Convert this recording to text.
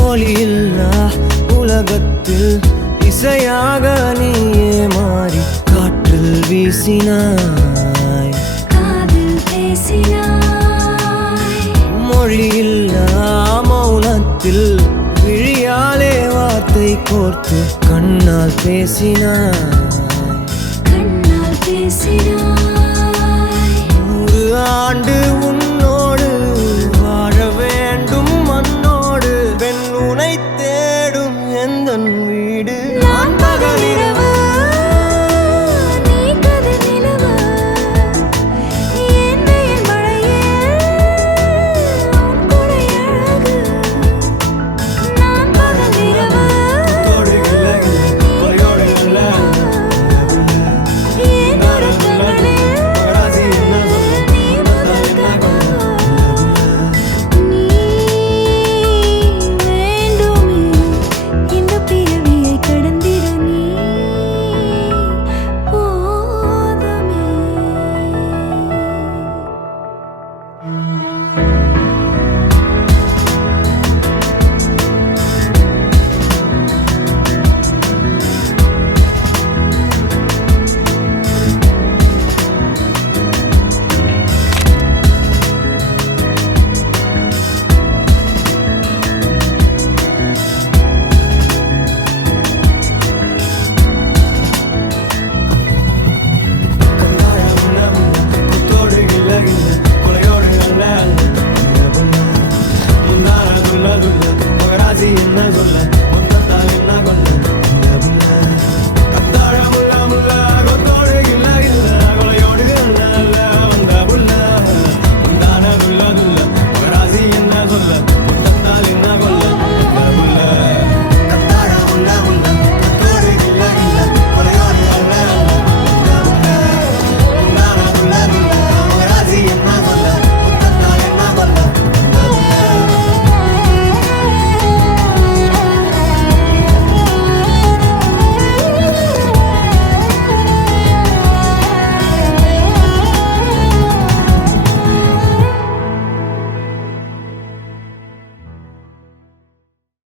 ஒளியில்லா உலகத்தில் இசையாக நீயே மாறி காற்றில் வீசினாய், காதில் பேசினாய். மொழியில்லா மௌனத்தில் விழியாலே வார்த்தை கோர்த்து கண்ணால் பேசினாய், கண்ணால் பேசினாய். 100 ஆண்டு உன்னோடு வாழ வேண்டும் மண்ணோடு. பெண் உனை தேடும் எந்தன் வீடு. நான் பகலிரவு, நீ கதிர் நிலவு. என் வெயில் மழையில் உன் கொடை அழகு. நான் பகலிரவு, என் உறக்கங்களில் நீ முதல் கனவு. நீ வேண்டுமே இந்த பிறவியை கடந்திட நீ போதுமே. என்ன சொல்ல